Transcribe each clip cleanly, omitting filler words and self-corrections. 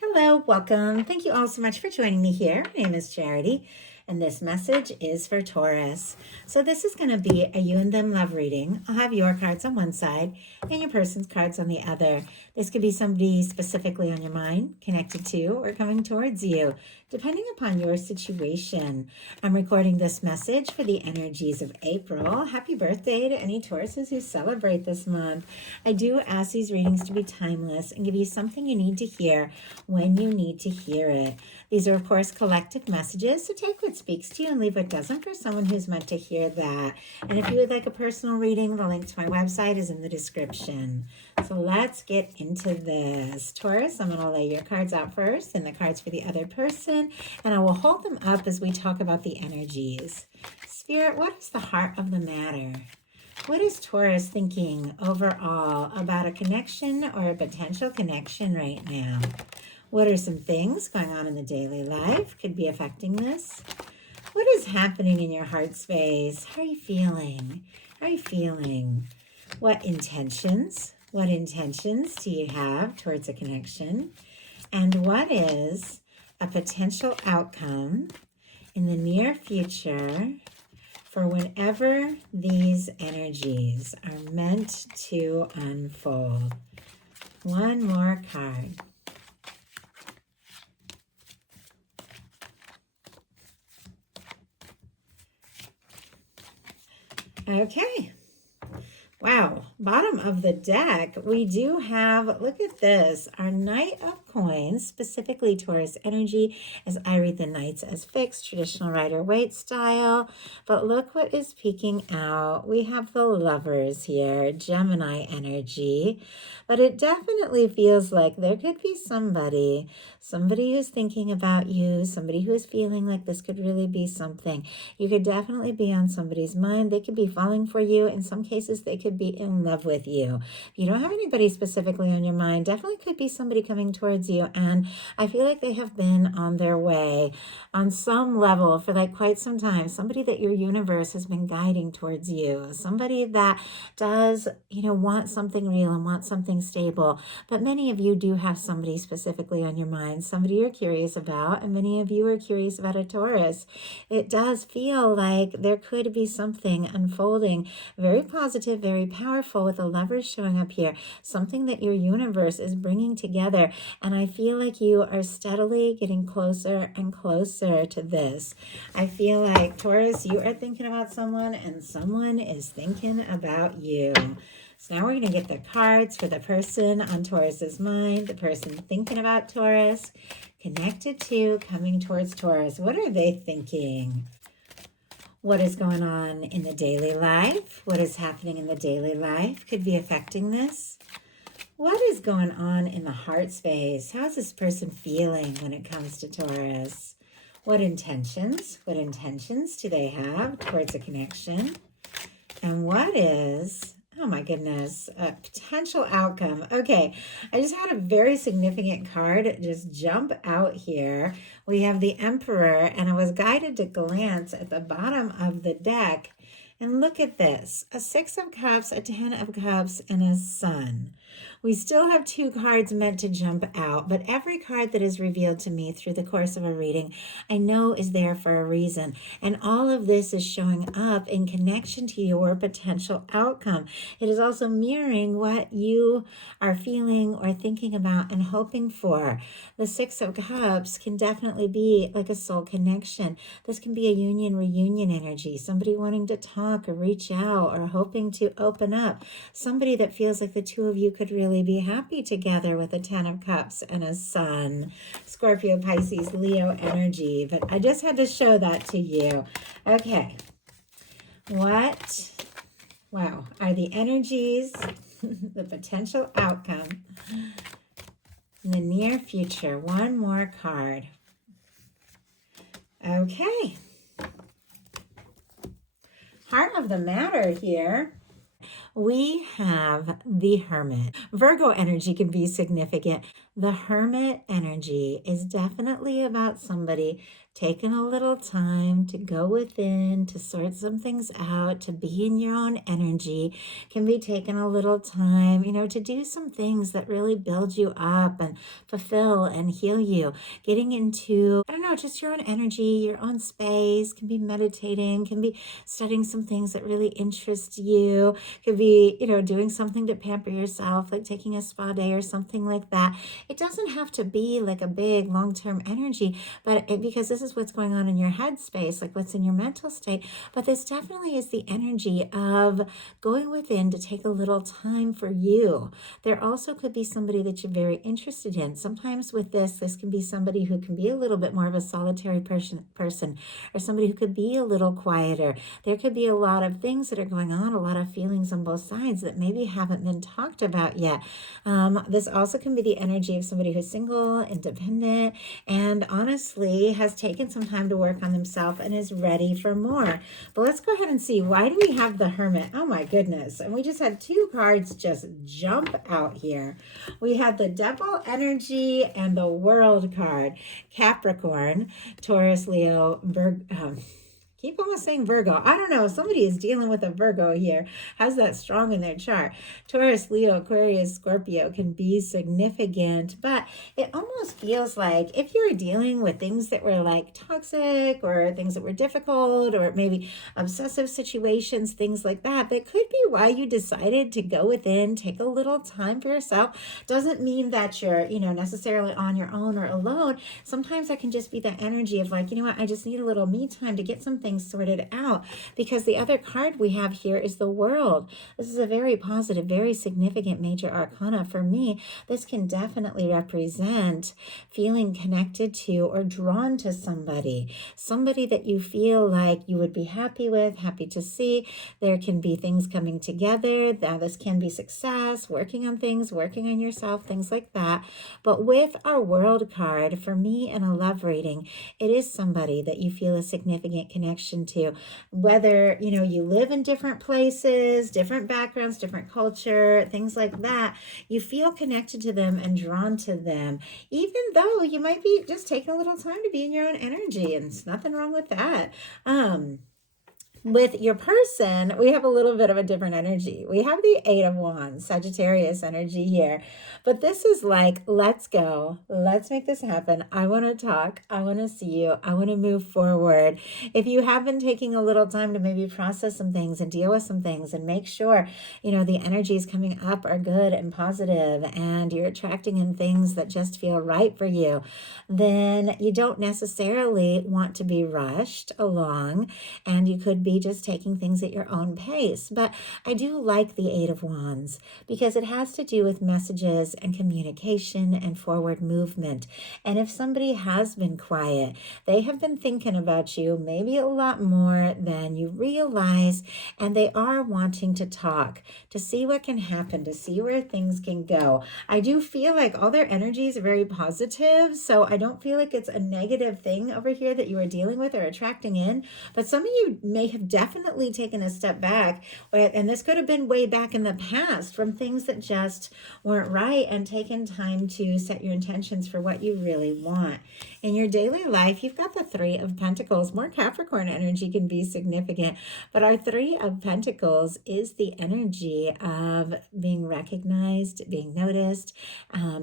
Hello, welcome. Thank you all so much for joining me here. My name is Charity, and this message is for Taurus. So this is going to be a you and them love reading. I'll have your cards on one side and your person's cards on the other. This could be somebody specifically on your mind, connected to, or coming towards you, depending upon your situation. I'm recording this message for the energies of April. Happy birthday to any Tauruses who celebrate this month. I do ask these readings to be timeless and give you something you need to hear when you need to hear it. These are, of course, collective messages, so take what speaks to you and leave what doesn't for someone who's meant to hear that. And if you would like a personal reading, the link to my website is in the description. So let's get into this. Taurus, I'm going to lay your cards out first and the cards for the other person, and I will hold them up as we talk about the energies. Spirit, what is the heart of the matter? What is Taurus thinking overall about a connection or a potential connection right now? What are some things going on in the daily life could be affecting this? What is happening in your heart space? How are you feeling? How are you feeling? What intentions do you have towards a connection? And what is a potential outcome in the near future for whenever these energies are meant to unfold? One more card. Okay. Wow, bottom of the deck, we do have, look at this, our Knight of Coins, specifically Taurus energy, as I read the Knights as fixed, traditional Rider-Waite style. But look what is peeking out. We have the Lovers here, Gemini energy. But it definitely feels like there could be somebody who's thinking about you, somebody who's feeling like this could really be something. You could definitely be on somebody's mind. They could be falling for you. In some cases, they could be in love with you. If you don't have anybody specifically on your mind, definitely could be somebody coming towards you. And I feel like they have been on their way on some level for like quite some time. Somebody that your universe has been guiding towards you. Somebody that does, want something real and want something stable. But many of you do have somebody specifically on your mind, somebody you're curious about, and many of you are curious about a Taurus. It does feel like there could be something unfolding, very positive, very powerful, with the Lovers showing up here, something that your universe is bringing together. And I feel like you are steadily getting closer and closer to this. I feel like, Taurus, you are thinking about someone and someone is thinking about you. So now we're going to get the cards for the person on Taurus's mind, the person thinking about Taurus, connected to, coming towards Taurus. What are they thinking? What is going on in the daily life? What is happening in the daily life could be affecting this? What is going on in the heart space? How's this person feeling when it comes to Taurus? What intentions do they have towards a connection? And what is, oh my goodness, a potential outcome? Okay, I just had a very significant card just jump out here. We have the Emperor, and I was guided to glance at the bottom of the deck. And look at this, a 6 of Cups, a 10 of Cups, and a Sun. We still have 2 cards meant to jump out, but every card that is revealed to me through the course of a reading, I know is there for a reason. And all of this is showing up in connection to your potential outcome. It is also mirroring what you are feeling or thinking about and hoping for. The 6 of Cups can definitely be like a soul connection. This can be a union reunion energy, somebody wanting to talk or reach out or hoping to open up, somebody that feels like the two of you could really be happy together with a 10 of Cups and a Sun. Scorpio, Pisces, Leo energy. But I just had to show that to you. Okay. What, wow, are the energies, the potential outcome in the near future? One more card. Okay. Heart of the matter here. We have the Hermit. Virgo energy can be significant. The Hermit energy is definitely about somebody taking a little time to go within, to sort some things out, to be in your own energy, can be taking a little time, to do some things that really build you up and fulfill and heal you. Getting into, I don't know, just your own energy, your own space, can be meditating, can be studying some things that really interest you, could be, doing something to pamper yourself, like taking a spa day or something like that. It doesn't have to be like a big long-term energy, but because this is what's going on in your head space, like what's in your mental state. But this definitely is the energy of going within to take a little time for you. There also could be somebody that you're very interested in. Sometimes with this can be somebody who can be a little bit more of a solitary person, or somebody who could be a little quieter. There could be a lot of things that are going on, a lot of feelings on both sides that maybe haven't been talked about yet. This also can be the energy of somebody who's single, independent, and honestly has taken some time to work on themselves and is ready for more. But let's go ahead and see, why do we have the Hermit? Oh my goodness. And we just had two cards just jump out here. We had the Devil energy and the World card. Capricorn, Taurus, Leo, keep almost saying Virgo. I don't know. Somebody is dealing with a Virgo here. How's that strong in their chart? Taurus, Leo, Aquarius, Scorpio can be significant, but it almost feels like if you're dealing with things that were like toxic or things that were difficult or maybe obsessive situations, things like that, that could be why you decided to go within, take a little time for yourself. Doesn't mean that you're, necessarily on your own or alone. Sometimes that can just be that energy of like, I just need a little me time to get some things sorted out, because the other card we have here is the World. This is a very positive, very significant major arcana for me. This can definitely represent feeling connected to or drawn to somebody that you feel like you would be happy with, happy to see. There can be things coming together. Now this can be success, working on things, working on yourself, things like that. But with our World card, for me in a love reading, it is somebody that you feel a significant connection to, whether you live in different places, different backgrounds, different culture, things like that. You feel connected to them and drawn to them, even though you might be just taking a little time to be in your own energy, and there's nothing wrong with that. With your person, we have a little bit of a different energy. We have the Eight of Wands, Sagittarius energy here. But this is like, let's go. Let's make this happen. I want to talk. I want to see you. I want to move forward. If you have been taking a little time to maybe process some things and deal with some things and make sure, the energies coming up are good and positive and you're attracting in things that just feel right for you, then you don't necessarily want to be rushed along, and you could be just taking things at your own pace. But I do like the Eight of Wands because it has to do with messages and communication and forward movement. And if somebody has been quiet, they have been thinking about you maybe a lot more than you realize, and they are wanting to talk, to see what can happen, to see where things can go. I do feel like all their energies are very positive, so I don't feel like it's a negative thing over here that you are dealing with or attracting in. But some of you may have definitely taken a step back, and this could have been way back in the past from things that just weren't right, and taken time to set your intentions for what you really want. In your daily life, you've got the Three of Pentacles. More Capricorn energy can be significant, but our Three of Pentacles is the energy of being recognized, being noticed,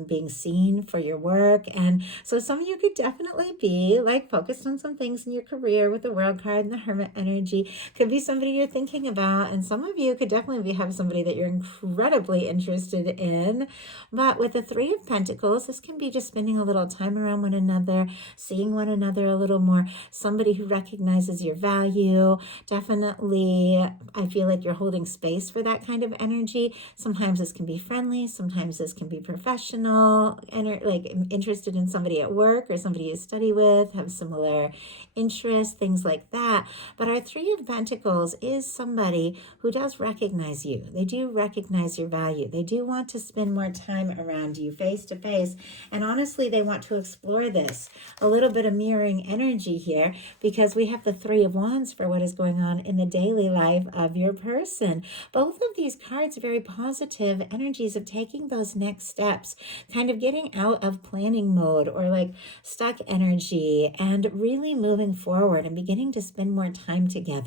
being seen for your work. And so some of you could definitely be like focused on some things in your career with the World card and the Hermit energy. Could be somebody you're thinking about, and some of you could definitely have somebody that you're incredibly interested in. But with the Three of Pentacles, this can be just spending a little time around one another, seeing one another a little more, somebody who recognizes your value. Definitely, I feel like you're holding space for that kind of energy. Sometimes this can be friendly, sometimes this can be professional, and like interested in somebody at work or somebody you study with, have similar interests, things like that. But our Three Three of Pentacles is somebody who does recognize you. They do recognize your value. They do want to spend more time around you face to face. And honestly, they want to explore this. A little bit of mirroring energy here, because we have the Three of Wands for what is going on in the daily life of your person. Both of these cards are very positive energies of taking those next steps, kind of getting out of planning mode or like stuck energy and really moving forward and beginning to spend more time together.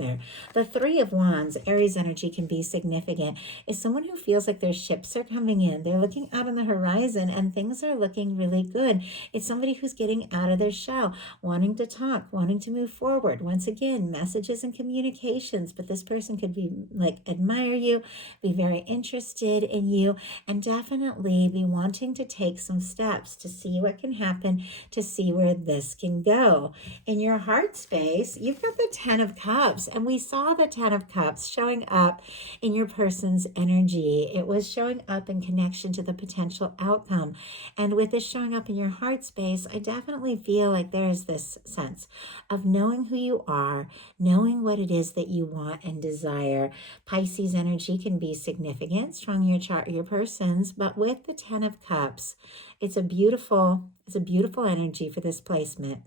The Three of Wands, Aries energy, can be significant. Is someone who feels like their ships are coming in. They're looking out on the horizon and things are looking really good. It's somebody who's getting out of their shell, wanting to talk, wanting to move forward. Once again, messages and communications, but this person could be like admire you, be very interested in you, and definitely be wanting to take some steps to see what can happen, to see where this can go. In your heart space, you've got the Ten of Cups, and we saw the Ten of Cups showing up in your person's energy. It was showing up in connection to the potential outcome. And with this showing up in your heart space, I definitely feel like there is this sense of knowing who you are, knowing what it is that you want and desire. Pisces energy can be significant, strong in your chart, your person's, but with the Ten of Cups, it's a beautiful energy for this placement,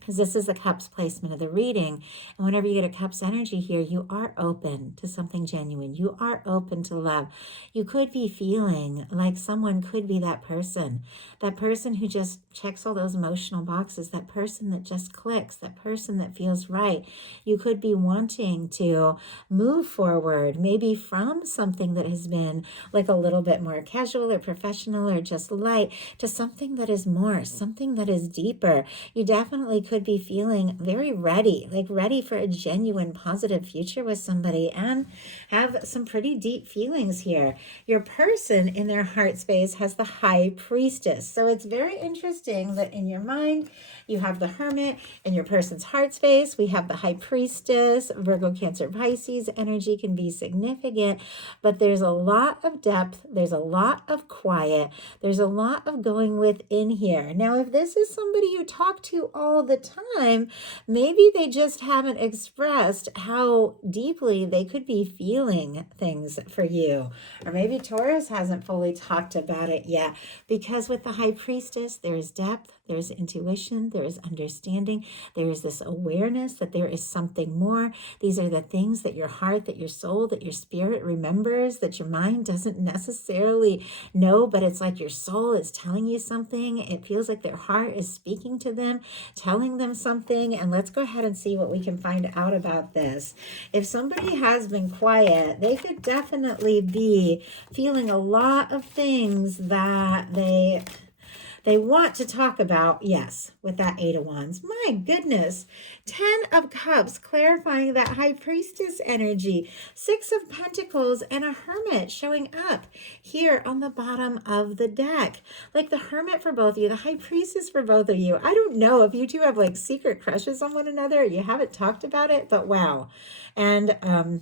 because this is the Cups placement of the reading. And whenever you get a Cups energy here, you are open to something genuine. You are open to love. You could be feeling like someone could be that person who just checks all those emotional boxes, that person that just clicks, that person that feels right. You could be wanting to move forward, maybe from something that has been like a little bit more casual or professional or just light, to something that is more, something that is deeper. You definitely could be feeling very ready, like ready for a genuine positive future with somebody, and have some pretty deep feelings here. Your person in their heart space has the High Priestess. So it's very interesting that in your mind, you have the Hermit. In your person's heart space, we have the High Priestess. Virgo, Cancer, Pisces energy can be significant, but there's a lot of depth. There's a lot of quiet. There's a lot of going within here. Now, if this is somebody you talk to all the time, maybe they just haven't expressed how deeply they could be feeling things for you. Or maybe Taurus hasn't fully talked about it yet, because with the High Priestess, there is depth, there is intuition, there is understanding, there is this awareness that there is something more. These are the things that your heart, that your soul, that your spirit remembers, that your mind doesn't necessarily know, but it's like your soul is telling you something. It feels like their heart is speaking to them, telling them something. And let's go ahead and see what we can find out about this. If somebody has been quiet, they could definitely be feeling a lot of things that they want to talk about, yes, with that Eight of Wands. My goodness. Ten of Cups, clarifying that High Priestess energy. Six of Pentacles and a Hermit showing up here on the bottom of the deck. Like the Hermit for both of you, the High Priestess for both of you. I don't know if you two have like secret crushes on one another, or you haven't talked about it, but wow. And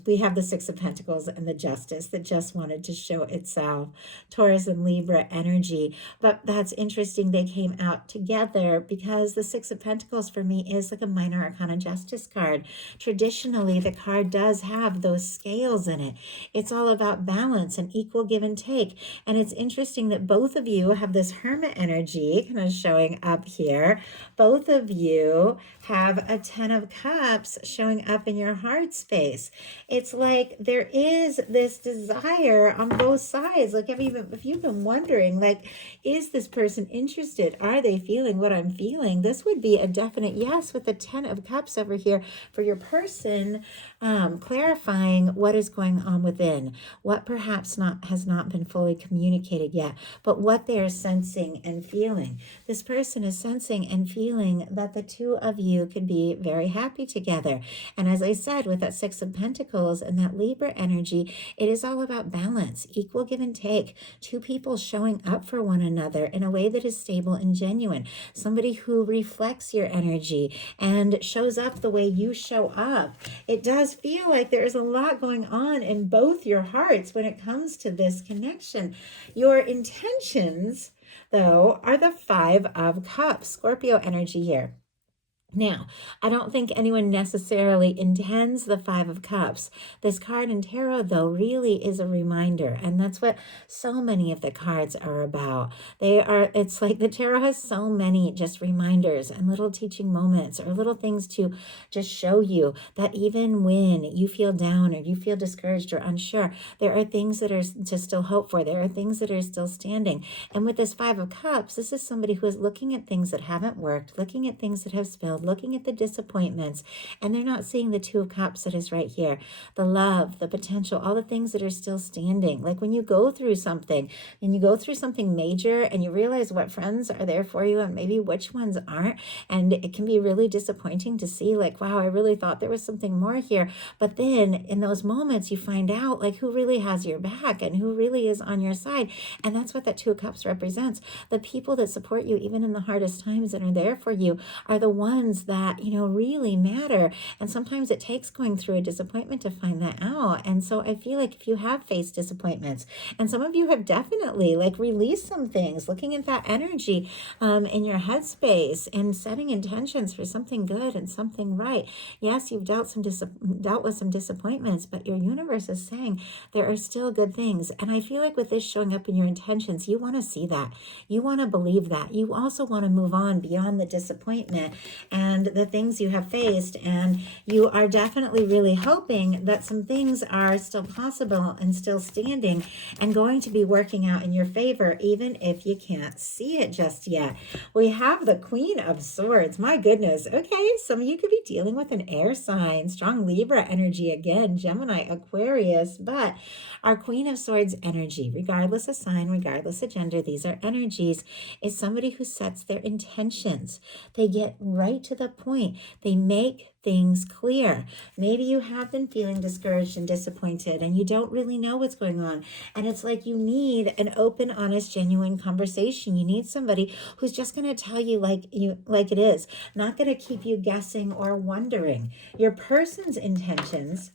we have the Six of Pentacles and the Justice that just wanted to show itself. Taurus and Libra energy. But that's interesting they came out together, because the Six of Pentacles for me is like a minor arcana justice card. Traditionally, the card does have those scales in it. It's all about balance and equal give and take. And it's interesting that both of you have this Hermit energy kind of showing up here. Both of you have a Ten of Cups showing up in your heart space. It's like there is this desire on both sides. Like if you've been wondering, like, is this person interested? Are they feeling what I'm feeling? This would be a definite yes with the Ten of Cups over here for your person, clarifying what is going on within, what perhaps has not been fully communicated yet, but what they are sensing and feeling. This person is sensing and feeling that the two of you could be very happy together. And as I said, with that Six of Pentacles and that Libra energy, it is all about balance, equal give and take, two people showing up for one another in a way that is stable and genuine, somebody who reflects your energy and shows up the way you show up. It does feel like there is a lot going on in both your hearts when it comes to this connection. Your intentions, though, are the Five of Cups, Scorpio energy here. Now, I don't think anyone necessarily intends the Five of Cups. This card in tarot, though, really is a reminder. And that's what so many of the cards are about. It's like the tarot has so many just reminders and little teaching moments or little things to just show you that even when you feel down or you feel discouraged or unsure, there are things that are to still hope for. There are things that are still standing. And with this Five of Cups, this is somebody who is looking at things that haven't worked, looking at things that have spilled, looking at the disappointments, and they're not seeing the Two of Cups that is right here. The love, the potential, all the things that are still standing. Like when you go through something and you go through something major and you realize what friends are there for you and maybe which ones aren't. And it can be really disappointing to see like, wow, I really thought there was something more here. But then in those moments, you find out like who really has your back and who really is on your side. And that's what that Two of Cups represents. The people that support you, even in the hardest times and are there for you, are the ones that, really matter. And sometimes it takes going through a disappointment to find that out. And so I feel like if you have faced disappointments, and some of you have definitely like released some things, looking at that energy in your headspace and setting intentions for something good and something right. Yes, you've dealt with some disappointments, but your universe is saying there are still good things. And I feel like with this showing up in your intentions, you want to see that. You want to believe that. You also want to move on beyond the disappointment and the things you have faced. And you are definitely really hoping that some things are still possible and still standing and going to be working out in your favor, even if you can't see it just yet. We have the Queen of Swords. My goodness. Okay, some of you could be dealing with an air sign, strong Libra energy again, Gemini, Aquarius, but our Queen of Swords energy, regardless of sign, regardless of gender, these are energies, is somebody who sets their intentions. They get right to the point. They make things clear. Maybe you have been feeling discouraged and disappointed and you don't really know what's going on. And it's like you need an open, honest, genuine conversation. You need somebody who's just going to tell you like it is, not going to keep you guessing or wondering. Your person's intentions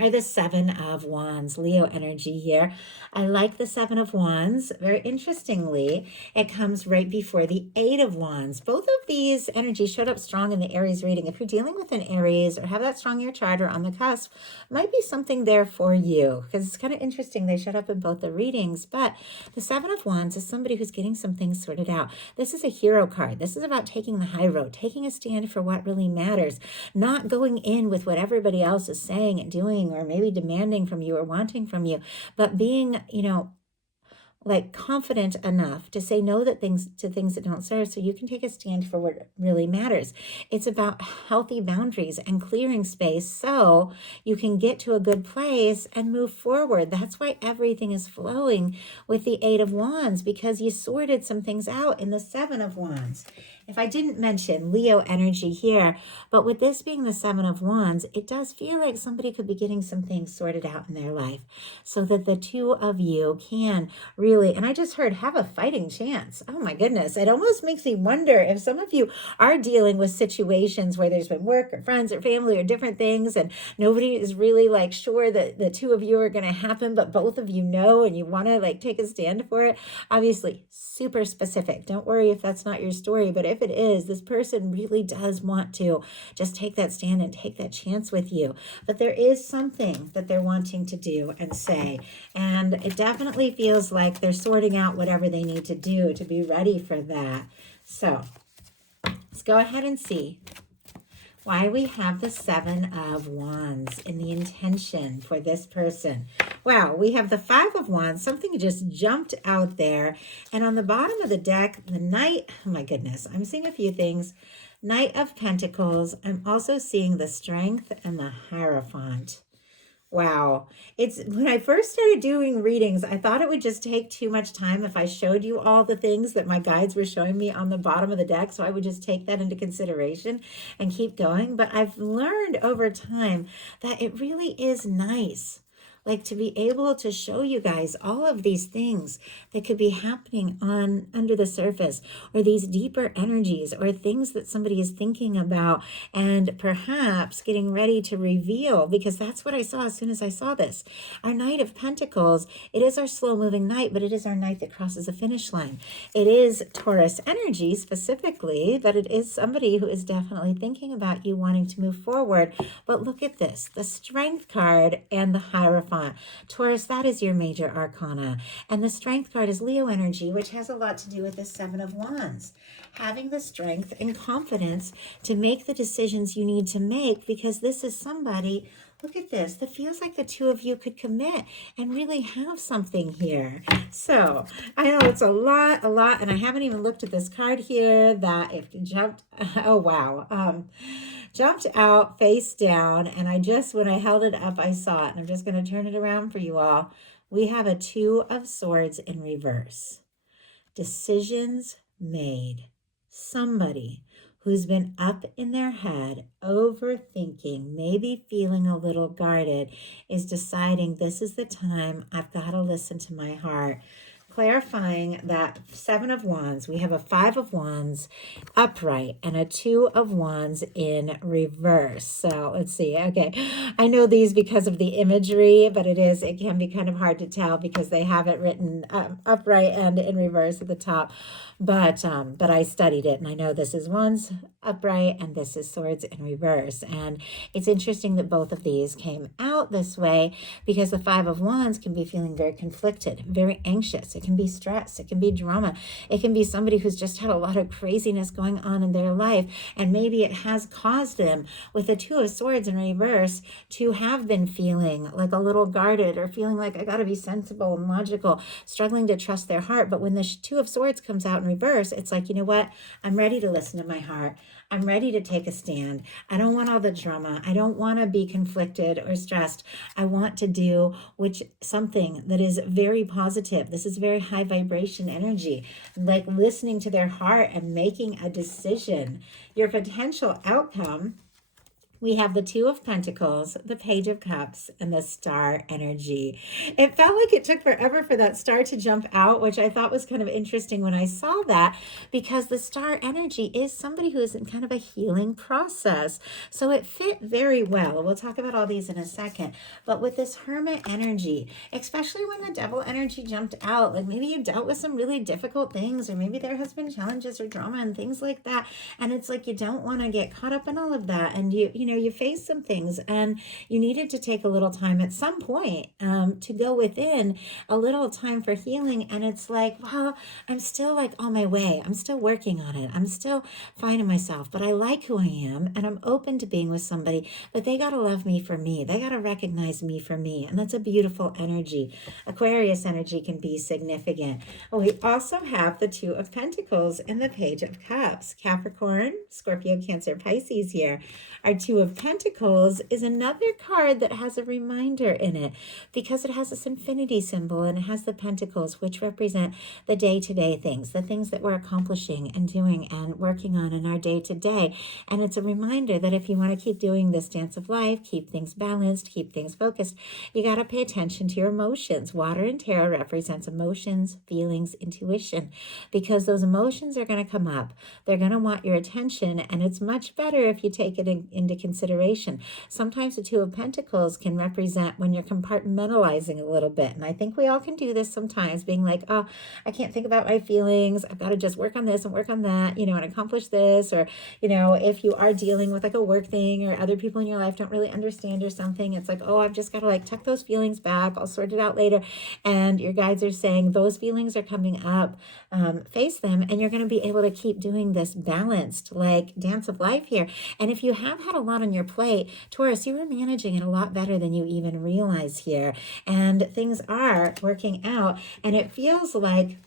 are the Seven of Wands, Leo energy here. I like the Seven of Wands. Very interestingly, it comes right before the Eight of Wands. Both of these energies showed up strong in the Aries reading. If you're dealing with an Aries or have that strong in your chart or on the cusp, might be something there for you because it's kind of interesting. They showed up in both the readings, but the Seven of Wands is somebody who's getting some things sorted out. This is a hero card. This is about taking the high road, taking a stand for what really matters, not going in with what everybody else is saying and doing or maybe demanding from you or wanting from you, but being, like confident enough to say no to things that don't serve so you can take a stand for what really matters. It's about healthy boundaries and clearing space so you can get to a good place and move forward. That's why everything is flowing with the Eight of Wands, because you sorted some things out in the Seven of Wands. If I didn't mention Leo energy here, but with this being the Seven of Wands, it does feel like somebody could be getting some things sorted out in their life so that the two of you can really, and I just heard, have a fighting chance. Oh my goodness. It almost makes me wonder if some of you are dealing with situations where there's been work or friends or family or different things and nobody is really like sure that the two of you are going to happen, but both of you know and you want to like take a stand for it. Obviously, super specific. Don't worry if that's not your story, but if it is, this person really does want to just take that stand and take that chance with you. But there is something that they're wanting to do and say, and it definitely feels like they're sorting out whatever they need to do to be ready for that. So let's go ahead and see why we have the Seven of Wands in the intention for this person. Wow, we have the Five of Wands. Something just jumped out there. And on the bottom of the deck, the Knight, oh my goodness, I'm seeing a few things. Knight of Pentacles. I'm also seeing the Strength and the Hierophant. Wow. When I first started doing readings, I thought it would just take too much time if I showed you all the things that my guides were showing me on the bottom of the deck. So I would just take that into consideration and keep going. But I've learned over time that it really is nice like to be able to show you guys all of these things that could be happening on under the surface, or these deeper energies, or things that somebody is thinking about and perhaps getting ready to reveal, because that's what I saw as soon as I saw this. Our Knight of Pentacles, it is our slow moving knight, but it is our knight that crosses a finish line. It is Taurus energy specifically, but it is somebody who is definitely thinking about you wanting to move forward. But look at this, the Strength card and the Hierophant. Taurus, that is your major arcana. And the Strength card is Leo energy, which has a lot to do with the Seven of Wands. Having the strength and confidence to make the decisions you need to make, because this is somebody, look at this, that feels like the two of you could commit and really have something here. So I know it's a lot, and I haven't even looked at this card here that if it jumped, oh wow, jumped out face down, and I just, when I held it up, I saw it, and I'm just going to turn it around for you all. We have a Two of Swords in reverse. Decisions made. Somebody who's been up in their head, overthinking, maybe feeling a little guarded, is deciding this is the time I've got to listen to my heart. Clarifying that Seven of Wands, we have a Five of Wands upright and a Two of Wands in reverse. So let's see. Okay, I know these because of the imagery, but it can be kind of hard to tell because they have it written upright and in reverse at the top. But I studied it, and I know this is Wands upright and this is Swords in reverse. And it's interesting that both of these came out this way, because the Five of Wands can be feeling very conflicted, very anxious. It can be stress. It can be drama. It can be somebody who's just had a lot of craziness going on in their life, and maybe it has caused them, with the Two of Swords in reverse, to have been feeling like a little guarded, or feeling like I got to be sensible and logical, struggling to trust their heart. But when the Two of Swords comes out in reverse, it's like, you know what? I'm ready to listen to my heart. I'm ready to take a stand. I don't want all the drama. I don't want to be conflicted or stressed. I want to do something that is very positive. This is very high vibration energy, like listening to their heart and making a decision. Your potential outcome, we have the Two of Pentacles, the Page of Cups, and the Star energy. It felt like it took forever for that star to jump out, which I thought was kind of interesting when I saw that, because the Star energy is somebody who is in kind of a healing process. So it fit very well. We'll talk about all these in a second. But with this Hermit energy, especially when the Devil energy jumped out, like maybe you dealt with some really difficult things, or maybe there has been challenges or drama and things like that. And it's like you don't want to get caught up in all of that. And you faced some things, and you needed to take a little time at some point to go within, a little time for healing. And it's like, well, I'm still like on my way. I'm still working on it. I'm still finding myself, but I like who I am, and I'm open to being with somebody, but they got to love me for me. They got to recognize me for me. And that's a beautiful energy. Aquarius energy can be significant. We also have the Two of Pentacles and the Page of Cups. Capricorn, Scorpio, Cancer, Pisces here. Our Two of Pentacles is another card that has a reminder in it, because it has this infinity symbol, and it has the pentacles, which represent the day-to-day things, the things that we're accomplishing and doing and working on in our day-to-day. And it's a reminder that if you want to keep doing this dance of life, keep things balanced, keep things focused, you got to pay attention to your emotions. Water in tarot represents emotions, feelings, intuition, because those emotions are going to come up. They're going to want your attention, and it's much better if you take it into consideration. Sometimes the Two of Pentacles can represent when you're compartmentalizing a little bit. And I think we all can do this sometimes, being like, oh, I can't think about my feelings. I've got to just work on this and work on that, and accomplish this. Or, if you are dealing with like a work thing, or other people in your life don't really understand or something, it's like, oh, I've just got to like tuck those feelings back. I'll sort it out later. And your guides are saying those feelings are coming up. Face them, and you're going to be able to keep doing this balanced like dance of life here. And if you have had a lot on your plate, Taurus, you are managing it a lot better than you even realize here. And things are working out. And it feels like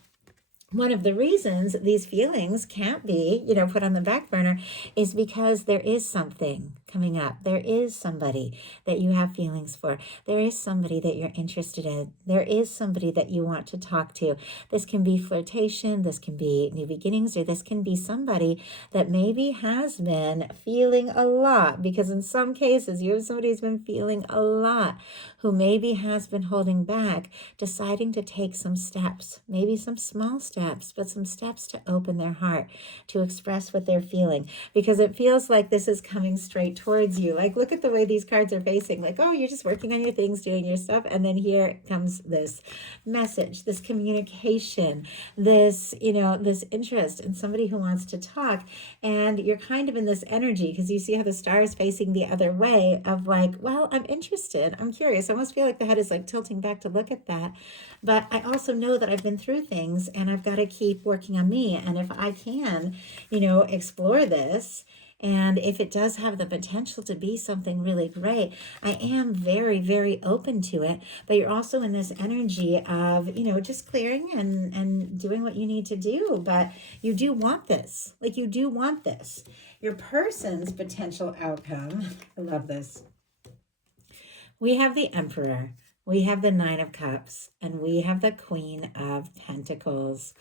one of the reasons these feelings can't be, put on the back burner is because there is something coming up. There is somebody that you have feelings for. There is somebody that you're interested in. There is somebody that you want to talk to. This can be flirtation, this can be new beginnings, or this can be somebody that maybe has been feeling a lot, because in some cases you have somebody who's been feeling a lot, who maybe has been holding back, deciding to take some steps, maybe some small steps, but some steps to open their heart, to express what they're feeling, because it feels like this is coming straight towards you. Like, look at the way these cards are facing, like, oh, you're just working on your things, doing your stuff, and then here comes this message, this communication, this, this interest in somebody who wants to talk. And you're kind of in this energy, because you see how the star is facing the other way, of like, well, I'm interested, I'm curious. I almost feel like the head is like tilting back to look at that. But I also know that I've been through things, and I've got to keep working on me. And if I can, explore this, and if it does have the potential to be something really great, I am very, very open to it. But you're also in this energy of, just clearing and doing what you need to do. But you do want this. Like, you do want this. Your person's potential outcome. I love this. We have the Emperor. We have the Nine of Cups, and we have the Queen of Pentacles.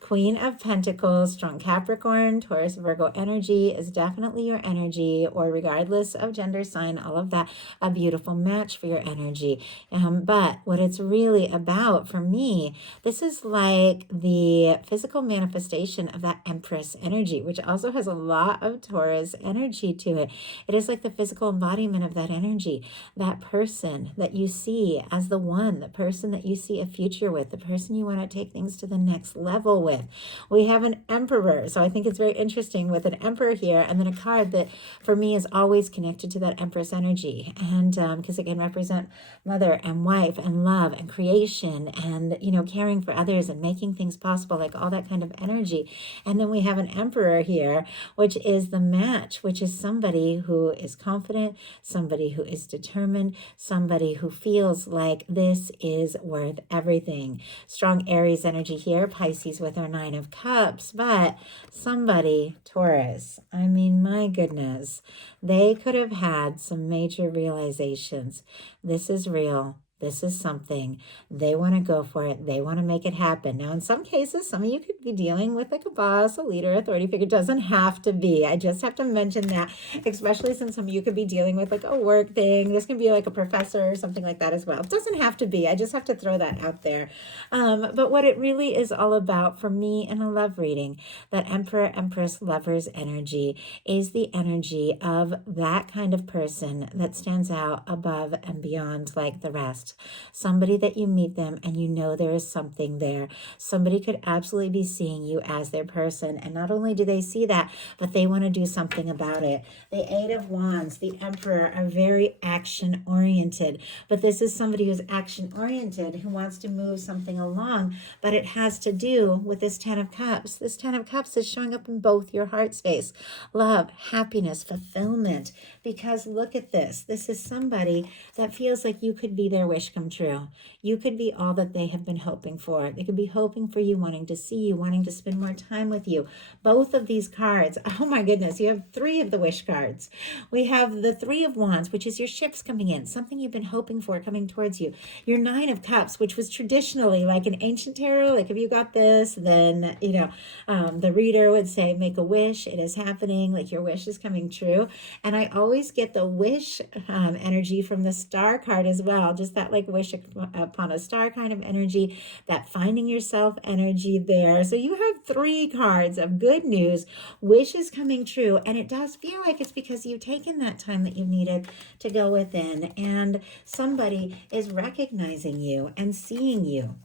Queen of Pentacles, strong Capricorn, Taurus, Virgo energy is definitely your energy, or regardless of gender sign, all of that, a beautiful match for your energy. But what it's really about for me, this is like the physical manifestation of that Empress energy, which also has a lot of Taurus energy to it. It is like the physical embodiment of that energy, that person that you see as the one, the person that you see a future with, the person you want to take things to the next level with. We have an Emperor, so I think it's very interesting with an Emperor here, and then a card that for me is always connected to that Empress energy, and because it can represent mother and wife and love and creation and caring for others and making things possible, like all that kind of energy. And then we have an Emperor here, which is the match, which is somebody who is confident, somebody who is determined, somebody who feels like this is worth everything. Strong Aries energy here, Pisces with our Nine of Cups, but somebody, Taurus, I mean, my goodness, they could have had some major realizations. This is real. This is something. They want to go for it. They want to make it happen. Now, in some cases, some of you could be dealing with like a boss, a leader, authority figure. It doesn't have to be. I just have to mention that, especially since some of you could be dealing with like a work thing. This can be like a professor or something like that as well. It doesn't have to be. I just have to throw that out there. But what it really is all about for me in a love reading, that Emperor, Empress, Lovers energy is the energy of that kind of person that stands out above and beyond like the rest. Somebody that you meet them and there is something there. Somebody could absolutely be seeing you as their person. And not only do they see that, but they want to do something about it. The Eight of Wands, the Emperor, are very action oriented. But this is somebody who's action oriented, who wants to move something along. But it has to do with this Ten of Cups. This Ten of Cups is showing up in both your heart space. Love, happiness, fulfillment. Because look at this. This is somebody that feels like you could be their wish come true. You could be all that they have been hoping for. They could be hoping for you, wanting to see you, wanting to spend more time with you. Both of these cards, oh my goodness, you have three of the wish cards. We have the Three of Wands, which is your ships coming in, something you've been hoping for coming towards you. Your Nine of Cups, which was traditionally like an ancient tarot, like if you got this, then, the reader would say, make a wish, it is happening, like your wish is coming true. And I always get the wish energy from the Star card as well, just that like wish upon a star kind of energy, that finding yourself energy there. So you have three cards of good news, wishes coming true, and it does feel like it's because you've taken that time that you needed to go within, and somebody is recognizing you and seeing you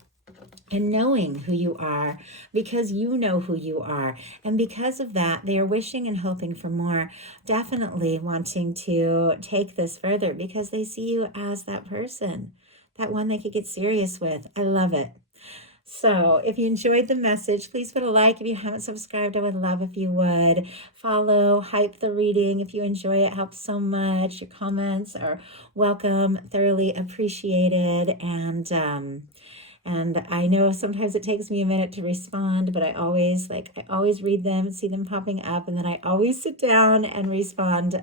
and knowing who you are, because you know who you are. And because of that, they are wishing and hoping for more, definitely wanting to take this further because they see you as that person, that one they could get serious with. I love it. So if you enjoyed the message, please put a like. If you haven't subscribed, I would love if you would. Follow, hype the reading. If you enjoy it, helps so much. Your comments are welcome, thoroughly appreciated. And I know sometimes it takes me a minute to respond, but I always read them, see them popping up, and then I always sit down and respond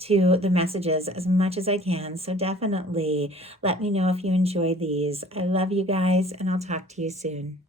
to the messages as much as I can. So definitely let me know if you enjoy these. I love you guys, and I'll talk to you soon.